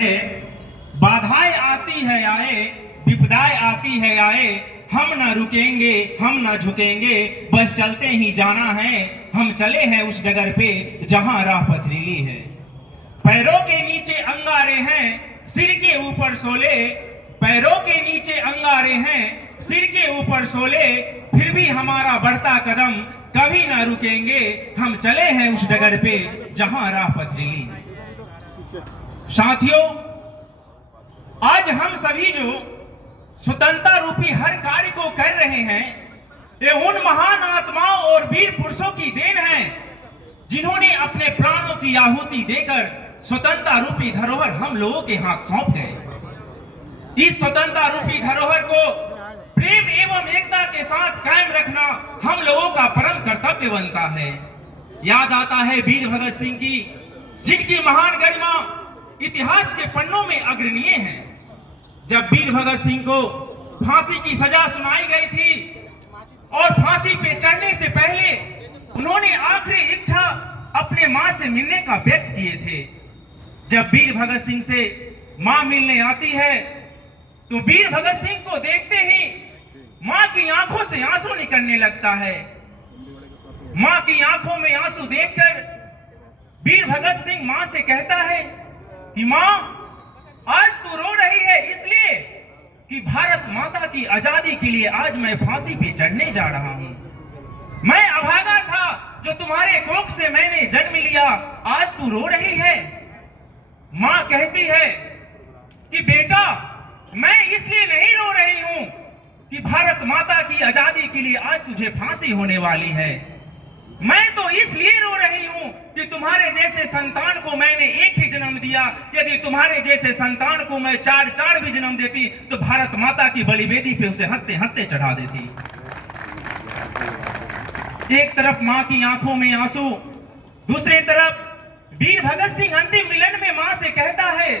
बाधाएं आती है आए, विपदाएं आती है आए, हम ना रुकेंगे, हम ना झुकेंगे, बस चलते ही जाना है। हम चले हैं उस डगर पे जहां राह पथरीली है। पैरों के नीचे अंगारे हैं, सिर के ऊपर सोले, पैरों के नीचे अंगारे हैं, सिर के ऊपर सोले, फिर भी हमारा बढ़ता कदम कभी ना रुकेंगे। हम चले हैं उस डगर पे जहां राह पथरीली है। साथियों, आज हम सभी जो स्वतंत्रता रूपी हर कार्य को कर रहे हैं, ये उन महान आत्माओं और वीर पुरुषों की देन है जिन्होंने अपने प्राणों की आहुति देकर स्वतंत्रता रूपी धरोहर हम लोगों के हाथ सौंप गए। इस स्वतंत्रता रूपी धरोहर को प्रेम एवं एकता के साथ कायम रखना हम लोगों का परम कर्तव्य बनता है। याद आता है वीर भगत सिंह की, जिनकी महान गरिमा इतिहास के पन्नों में अग्रणीय है। जब वीर भगत सिंह को फांसी की सजा सुनाई गई थी और फांसी पे चढ़ने से पहले उन्होंने आखिरी इच्छा अपने मां से मिलने का व्यक्त किए थे। जब वीर भगत सिंह से मां मिलने आती है तो वीर भगत सिंह को देखते ही मां की आंखों से आंसू निकलने लगता है। मां की आंखों में आंसू देखकर वीर भगत सिंह मां से कहता है कि मां, आज तू रो रही है इसलिए कि भारत माता की आजादी के लिए आज मैं फांसी पे चढ़ने जा रहा हूं। मैं अभागा था जो तुम्हारे कोख से मैंने जन्म लिया, आज तू रो रही है। मां कहती है कि बेटा, मैं इसलिए नहीं रो रही हूं कि भारत माता की आजादी के लिए आज तुझे फांसी होने वाली है। मैं तो इसलिए रो रही हूं कि तुम्हारे जैसे संतान को मैंने एक ही जन्म दिया। यदि तुम्हारे जैसे संतान को मैं चार भी जन्म देती तो भारत माता की बलि वेदी पे उसे हंसते हंसते चढ़ा देती। एक तरफ मां की आंखों में आंसू, दूसरी तरफ वीर भगत सिंह अंतिम मिलन में मां से कहता है,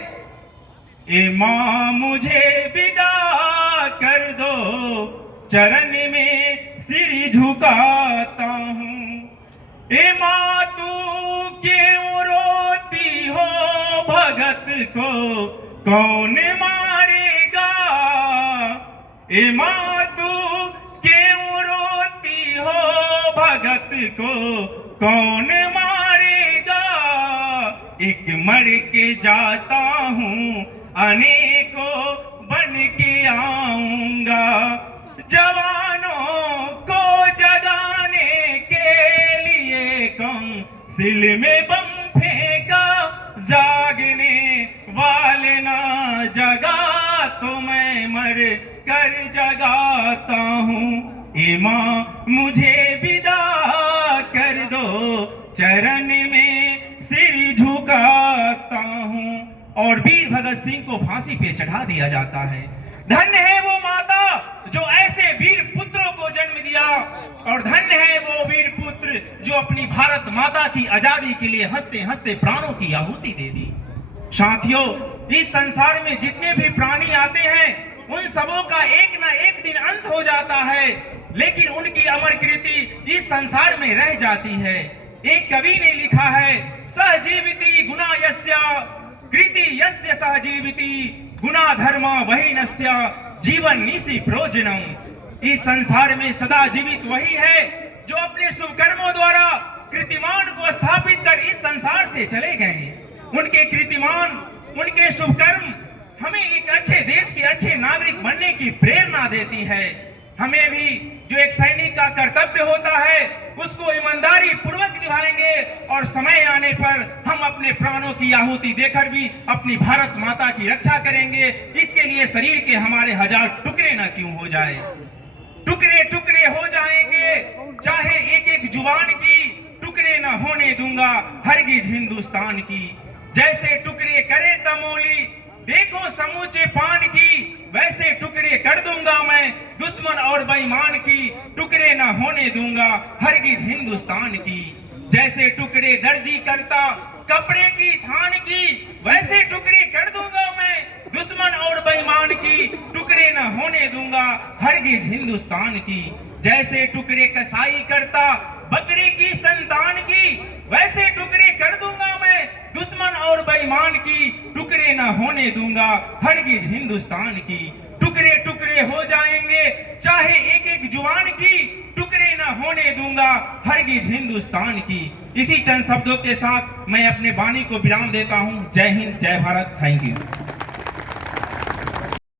ए मां मुझे विदा कर दो, चरण में सिर झुकाता हूं। ए मां तू क्यों रोती हो, भगत को कौन मारेगा। ए मां तू क्यों रोती हो, भगत को कौन मारेगा। एक मर के जाता हूं, अनेकों बन के आऊंगा। जवानों को जगाने के लिए काउंसिल में बम फेंका, जागने वाले ना जगा तो मैं मर कर जगाता हूं। ए मां मुझे विदा कर दो, चरण में सिर झुकाता हूं। और वीर भगत सिंह को फांसी पे चढ़ा दिया जाता है। धन्य है वो माता जो ऐसे वीर पुत्रों को जन्म दिया, और धन्य है वो वीर पुत्र जो अपनी भारत माता की आजादी के लिए हंसते हंसते प्राणों की आहुति दे दी। साथियों, इस संसार में जितने भी प्राणी आते हैं उन सबों का एक ना एक दिन अंत हो जाता है, लेकिन उनकी अमर कृति इस संसार में रह जाती है। एक कवि ने लिखा है, सहजीविति गुना यस्य कृति यस्य सहजीविति, गुना धर्मा वही नस्य जीवन निसि प्रोजनम। इस संसार में सदा जीवित वही है जो अपने शुभ कर्मों द्वारा कीर्तिमान को स्थापित कर इस संसार से चले गए। उनके कीर्तिमान, उनके शुभ कर्म हमें एक अच्छे देश के अच्छे नागरिक बनने की प्रेरणा देती है। हमें भी जो एक सैनिक का कर्तव्य होता है उसको ईमानदारी पूर्वक निभाएंगे, और समय आने पर हम अपने प्राणों की आहुति देकर भी अपनी भारत माता की रक्षा करेंगे। इसके लिए शरीर के हमारे 1000 टुकड़े ना क्यों हो जाए, टुकड़े टुकड़े हो जाएंगे, चाहे एक एक जुबान की टुकड़े ना होने दूंगा हरगिज हिंदुस्तान की। जैसे टुकड़े करे तमोली देखो समूचे पान की, वैसे टुकड़े कर दूंगा मैं दुश्मन और बेईमान की, टुकड़े ना होने दूंगा हरगिज हिंदुस्तान की। जैसे टुकड़े दर्जी करता कपड़े की थान की, वैसे टुकड़े कर दूंगा मैं दुश्मन और बेईमान की, टुकड़े ना होने दूंगा हरगिज हिंदुस्तान की। जैसे टुकड़े कसाई करता बकरी की संतान की, वैसे टुकड़े कर दूंगा मैं दुश्मन और बेईमान की, टुकड़े टुकड़े न होने दूंगा हरगिज हिंदुस्तान की। टुकड़े टुकड़े हो जाएंगे चाहे एक एक जुबान की, टुकड़े न होने दूंगा हरगिज हिंदुस्तान की। इसी चंद शब्दों के साथ मैं अपने वाणी को विराम देता हूं। जय हिंद, जय भारत, थैंक यू।